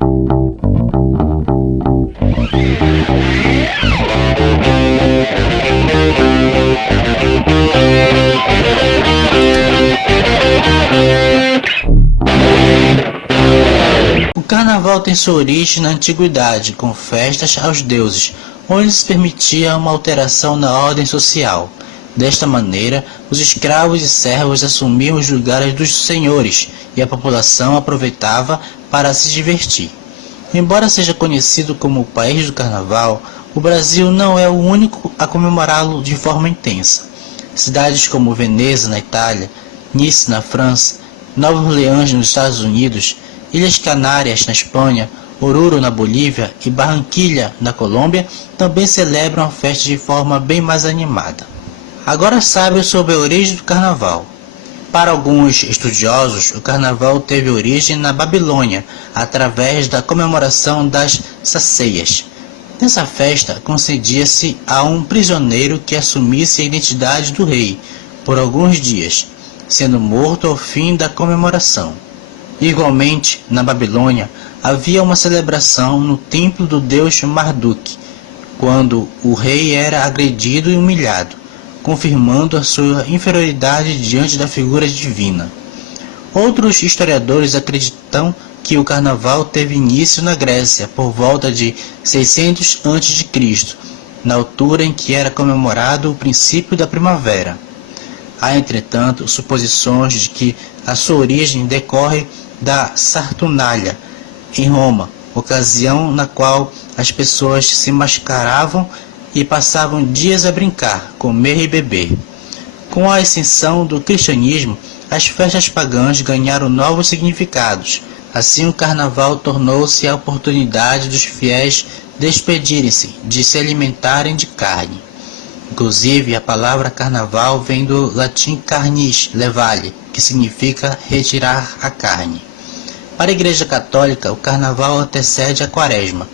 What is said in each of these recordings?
O carnaval tem sua origem na antiguidade, com festas aos deuses, onde se permitia uma alteração na ordem social. Desta maneira, os escravos e servos assumiam os lugares dos senhores e a população aproveitava para se divertir. Embora seja conhecido como o país do carnaval, o Brasil não é o único a comemorá-lo de forma intensa. Cidades como Veneza, na Itália, Nice, na França, Nova Orleans, nos Estados Unidos, Ilhas Canárias, na Espanha, Oruro, na Bolívia e Barranquilla, na Colômbia, também celebram a festa de forma bem mais animada. Agora sabe sobre a origem do carnaval. Para alguns estudiosos, o carnaval teve origem na Babilônia, através da comemoração das saceias. Nessa festa, concedia-se a um prisioneiro que assumisse a identidade do rei por alguns dias, sendo morto ao fim da comemoração. Igualmente, na Babilônia, havia uma celebração no templo do deus Marduk, quando o rei era agredido e humilhado, confirmando a sua inferioridade diante da figura divina. Outros historiadores acreditam que o carnaval teve início na Grécia por volta de 600 a.C., na altura em que era comemorado o princípio da primavera. Há, entretanto, suposições de que a sua origem decorre da Saturnália, em Roma, ocasião na qual as pessoas se mascaravam e passavam dias a brincar, comer e beber. Com a ascensão do cristianismo, as festas pagãs ganharam novos significados. Assim, o carnaval tornou-se a oportunidade dos fiéis despedirem-se, de se alimentarem de carne. Inclusive, a palavra carnaval vem do latim carnis levale, que significa retirar a carne. Para a Igreja Católica, o carnaval antecede a Quaresma,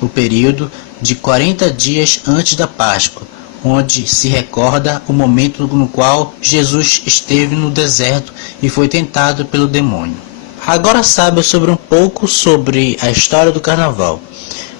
o período de 40 dias antes da Páscoa, onde se recorda o momento no qual Jesus esteve no deserto e foi tentado pelo demônio. Agora sabe sobre um pouco sobre a história do carnaval.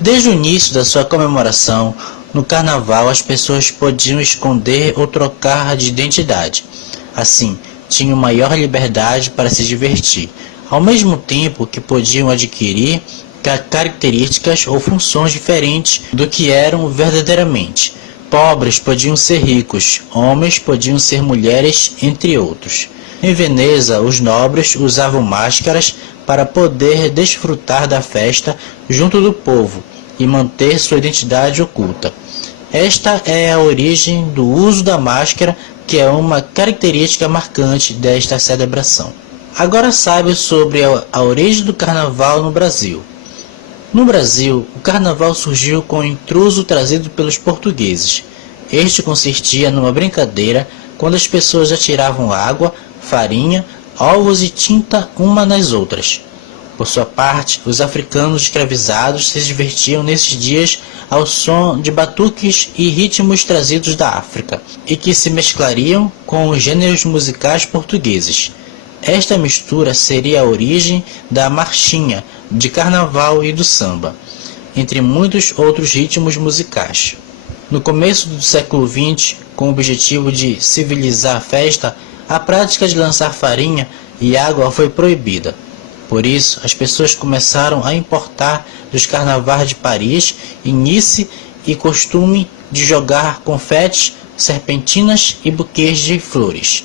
Desde o início da sua comemoração, no carnaval as pessoas podiam esconder ou trocar de identidade. Assim, tinham maior liberdade para se divertir, ao mesmo tempo que podiam adquirir características ou funções diferentes do que eram verdadeiramente. Pobres podiam ser ricos, homens podiam ser mulheres, entre outros. Em Veneza, os nobres usavam máscaras para poder desfrutar da festa junto do povo e manter sua identidade oculta. Esta é a origem do uso da máscara, que é uma característica marcante desta celebração. Agora sabe sobre a origem do carnaval no Brasil. No Brasil, o carnaval surgiu com o intruso trazido pelos portugueses. Este consistia numa brincadeira quando as pessoas atiravam água, farinha, ovos e tinta uma nas outras. Por sua parte, os africanos escravizados se divertiam nesses dias ao som de batuques e ritmos trazidos da África, e que se mesclariam com os gêneros musicais portugueses. Esta mistura seria a origem da marchinha, de carnaval e do samba, entre muitos outros ritmos musicais. No começo do século XX, com o objetivo de civilizar a festa, a prática de lançar farinha e água foi proibida. Por isso, as pessoas começaram a importar dos carnavais de Paris e Nice e costume de jogar confetes, serpentinas e buquês de flores.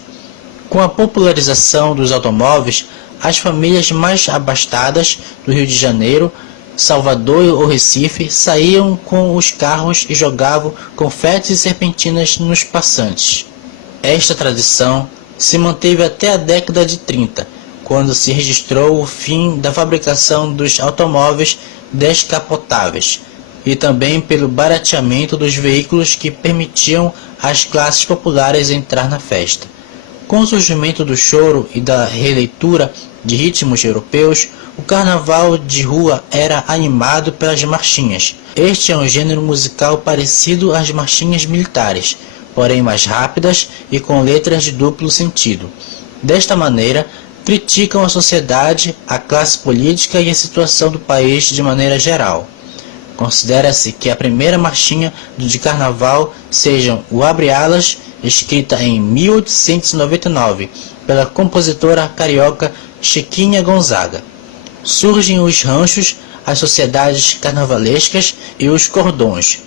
Com a popularização dos automóveis, as famílias mais abastadas do Rio de Janeiro, Salvador ou Recife saíam com os carros e jogavam confetes e serpentinas nos passantes. Esta tradição se manteve até a década de 30, quando se registrou o fim da fabricação dos automóveis descapotáveis e também pelo barateamento dos veículos que permitiam às classes populares entrar na festa. Com o surgimento do choro e da releitura de ritmos europeus, o carnaval de rua era animado pelas marchinhas. Este é um gênero musical parecido às marchinhas militares, porém mais rápidas e com letras de duplo sentido. Desta maneira, criticam a sociedade, a classe política e a situação do país de maneira geral. Considera-se que a primeira marchinha de carnaval seja o Abre Alas, escrita em 1899 pela compositora carioca Chiquinha Gonzaga. Surgem os ranchos, as sociedades carnavalescas e os cordões,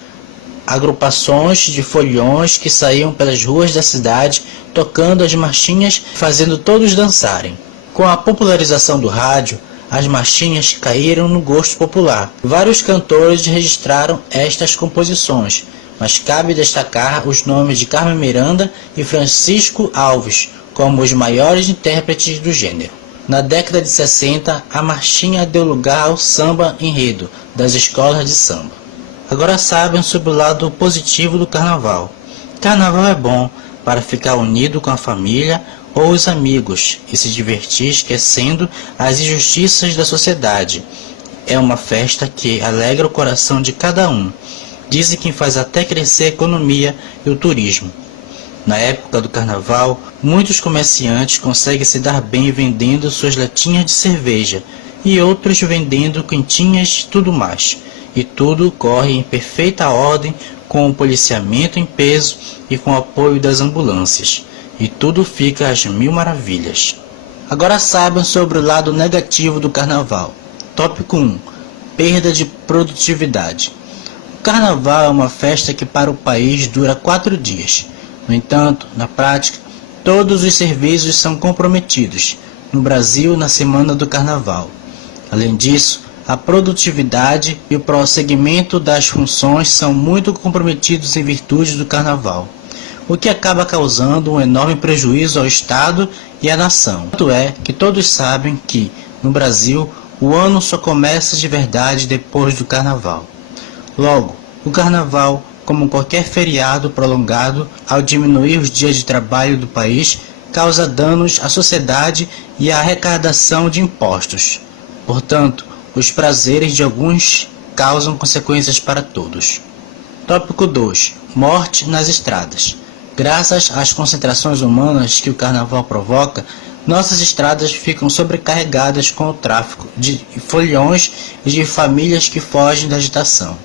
agrupações de foliões que saíam pelas ruas da cidade tocando as marchinhas, fazendo todos dançarem. Com a popularização do rádio, as marchinhas caíram no gosto popular. Vários cantores registraram estas composições, mas cabe destacar os nomes de Carmen Miranda e Francisco Alves como os maiores intérpretes do gênero. Na década de 60, a marchinha deu lugar ao samba enredo das escolas de samba. Agora sabem sobre o lado positivo do carnaval. Carnaval é bom para ficar unido com a família ou os amigos e se divertir esquecendo as injustiças da sociedade. É uma festa que alegra o coração de cada um. Dizem que faz até crescer a economia e o turismo. Na época do carnaval, muitos comerciantes conseguem se dar bem vendendo suas latinhas de cerveja e outros vendendo quentinhas e tudo mais. E tudo corre em perfeita ordem, com o policiamento em peso e com o apoio das ambulâncias. E tudo fica às mil maravilhas. Agora saibam sobre o lado negativo do carnaval. Tópico 1. Perda de produtividade. O carnaval é uma festa que para o país dura 4 dias. No entanto, na prática, todos os serviços são comprometidos no Brasil na semana do carnaval. Além disso, a produtividade e o prosseguimento das funções são muito comprometidos em virtude do carnaval, o que acaba causando um enorme prejuízo ao Estado e à nação. Tanto é que todos sabem que, no Brasil, o ano só começa de verdade depois do carnaval. Logo, o carnaval, como qualquer feriado prolongado, ao diminuir os dias de trabalho do país, causa danos à sociedade e à arrecadação de impostos. Portanto, os prazeres de alguns causam consequências para todos. Tópico 2. Morte nas estradas. Graças às concentrações humanas que o carnaval provoca, nossas estradas ficam sobrecarregadas com o tráfico de foliões e de famílias que fogem da agitação.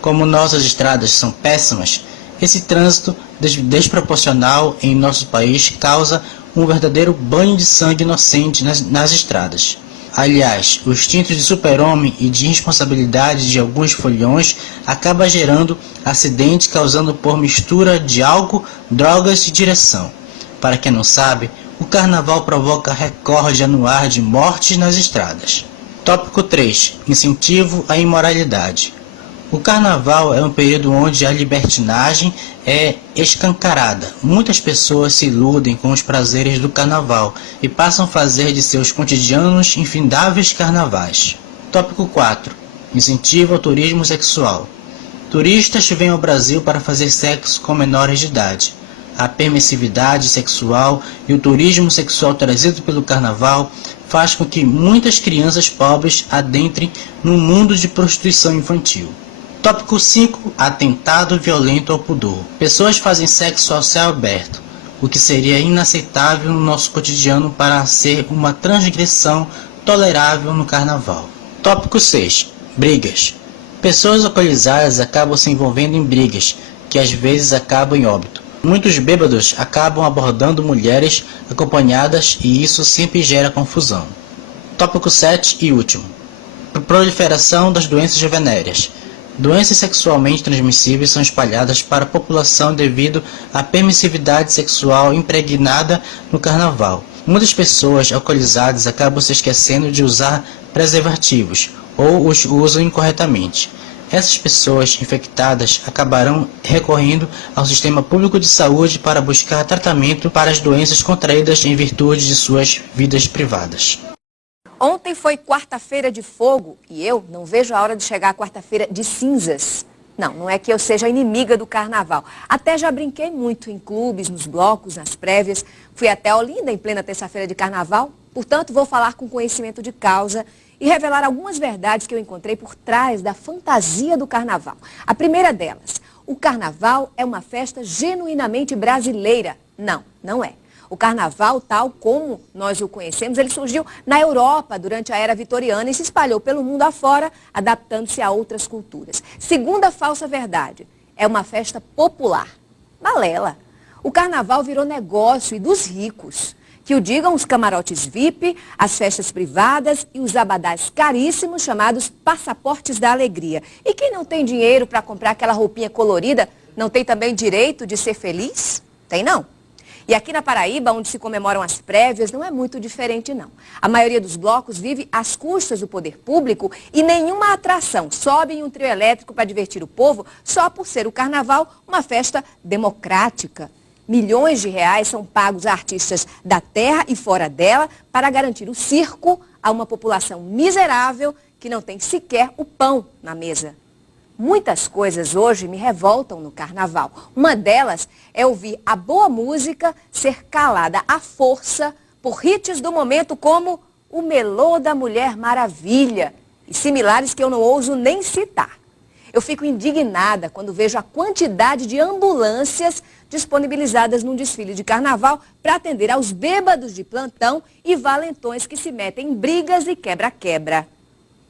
Como nossas estradas são péssimas, esse trânsito desproporcional em nosso país causa um verdadeiro banho de sangue inocente nas estradas. Aliás, o instinto de super-homem e de irresponsabilidade de alguns foliões acaba gerando acidentes causando por mistura de álcool, drogas e direção. Para quem não sabe, o carnaval provoca recorde anual de mortes nas estradas. Tópico 3. Incentivo à imoralidade. O carnaval é um período onde a libertinagem é escancarada. Muitas pessoas se iludem com os prazeres do carnaval e passam a fazer de seus cotidianos infindáveis carnavais. Tópico 4. Incentivo ao turismo sexual. Turistas vêm ao Brasil para fazer sexo com menores de idade. A permissividade sexual e o turismo sexual trazido pelo carnaval faz com que muitas crianças pobres adentrem no mundo de prostituição infantil. Tópico 5. Atentado violento ao pudor. Pessoas fazem sexo ao céu aberto, o que seria inaceitável no nosso cotidiano para ser uma transgressão tolerável no carnaval. Tópico 6. Brigas. Pessoas alcoolizadas acabam se envolvendo em brigas, que às vezes acabam em óbito. Muitos bêbados acabam abordando mulheres acompanhadas e isso sempre gera confusão. Tópico 7 e último. Proliferação das doenças venéreas. Doenças sexualmente transmissíveis são espalhadas para a população devido à permissividade sexual impregnada no carnaval. Muitas pessoas alcoolizadas acabam se esquecendo de usar preservativos ou os usam incorretamente. Essas pessoas infectadas acabarão recorrendo ao sistema público de saúde para buscar tratamento para as doenças contraídas em virtude de suas vidas privadas. Ontem foi quarta-feira de fogo e eu não vejo a hora de chegar a quarta-feira de cinzas. Não é que eu seja inimiga do carnaval. Até já brinquei muito em clubes, nos blocos, nas prévias. Fui até Olinda em plena terça-feira de carnaval. Portanto, vou falar com conhecimento de causa e revelar algumas verdades que eu encontrei por trás da fantasia do carnaval. A primeira delas, o carnaval é uma festa genuinamente brasileira. Não é. O carnaval, tal como nós o conhecemos, ele surgiu na Europa durante a era vitoriana e se espalhou pelo mundo afora, adaptando-se a outras culturas. Segunda falsa verdade, é uma festa popular. Balela. O carnaval virou negócio e dos ricos. Que o digam os camarotes VIP, as festas privadas e os abadás caríssimos chamados passaportes da alegria. E quem não tem dinheiro para comprar aquela roupinha colorida, não tem também direito de ser feliz? Tem não. E aqui na Paraíba, onde se comemoram as prévias, não é muito diferente não. A maioria dos blocos vive às custas do poder público e nenhuma atração sobe em um trio elétrico para divertir o povo só por ser o carnaval uma festa democrática. Milhões de reais são pagos a artistas da terra e fora dela para garantir o circo a uma população miserável que não tem sequer o pão na mesa. Muitas coisas hoje me revoltam no carnaval. Uma delas é ouvir a boa música ser calada à força por hits do momento como o Melô da Mulher Maravilha e similares que eu não ouso nem citar. Eu fico indignada quando vejo a quantidade de ambulâncias disponibilizadas num desfile de carnaval para atender aos bêbados de plantão e valentões que se metem em brigas e quebra-quebra.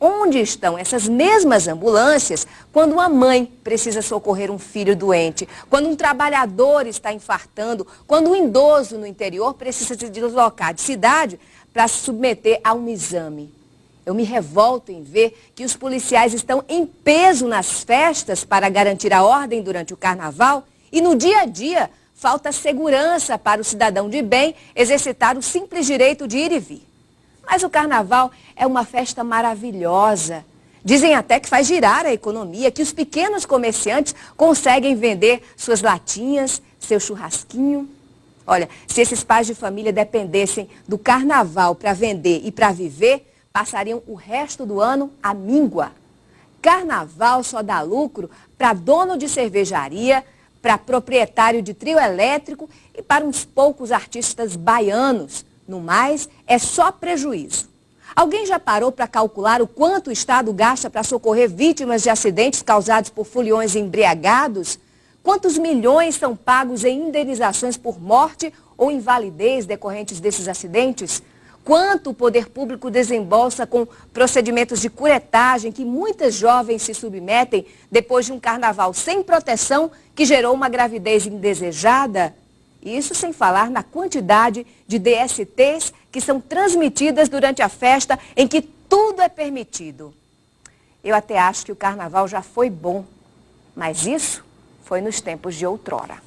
Onde estão essas mesmas ambulâncias quando uma mãe precisa socorrer um filho doente, quando um trabalhador está infartando, quando um idoso no interior precisa se deslocar de cidade para se submeter a um exame? Eu me revolto em ver que os policiais estão em peso nas festas para garantir a ordem durante o carnaval e no dia a dia falta segurança para o cidadão de bem exercitar o simples direito de ir e vir. Mas o carnaval é uma festa maravilhosa. Dizem até que faz girar a economia, que os pequenos comerciantes conseguem vender suas latinhas, seu churrasquinho. Olha, se esses pais de família dependessem do carnaval para vender e para viver, passariam o resto do ano à míngua. Carnaval só dá lucro para dono de cervejaria, para proprietário de trio elétrico e para uns poucos artistas baianos. No mais, é só prejuízo. Alguém já parou para calcular o quanto o Estado gasta para socorrer vítimas de acidentes causados por foliões embriagados? Quantos milhões são pagos em indenizações por morte ou invalidez decorrentes desses acidentes? Quanto o poder público desembolsa com procedimentos de curetagem que muitas jovens se submetem depois de um carnaval sem proteção que gerou uma gravidez indesejada? Isso sem falar na quantidade de DSTs que são transmitidas durante a festa em que tudo é permitido. Eu até acho que o carnaval já foi bom, mas isso foi nos tempos de outrora.